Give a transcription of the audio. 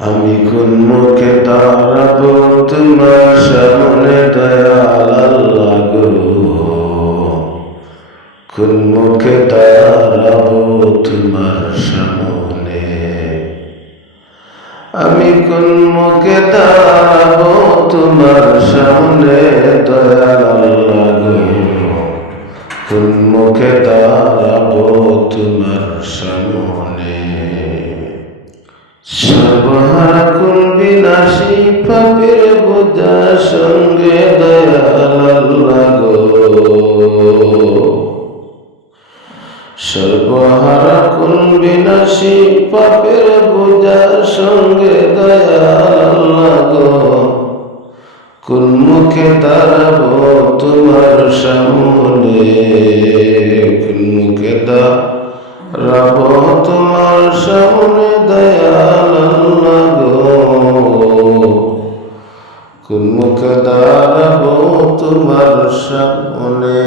আমি কোন মুখে দাঁড়াবো তোমার সামনে দয়াল আল্লাহ গো, কোন মুখে দাঁড়াবো তোমার সামনে, আমি কোন মুখে দাঁড়াবো তোমার সামনে দয়াল আল্লাহ গো, কোন মুখে দাঁড়াবো তোমার সামনে। সর্বহারা কোন বিনাশী পাপের বোঝা সঙ্গে দয়াল আল্লাহ গো, সর্বহারা কোন বিনাশী পাপের বোঝা সঙ্গে দয়াল আল্লাহ গো, কোন মুখে দাঁড়াবো তোমার সামনে, কোন মুখে দাঁড়াবো তোমার সামনে দয়াল আল্লাহ গো, কোন মুখে দাঁড়াবো তোমার সামনে।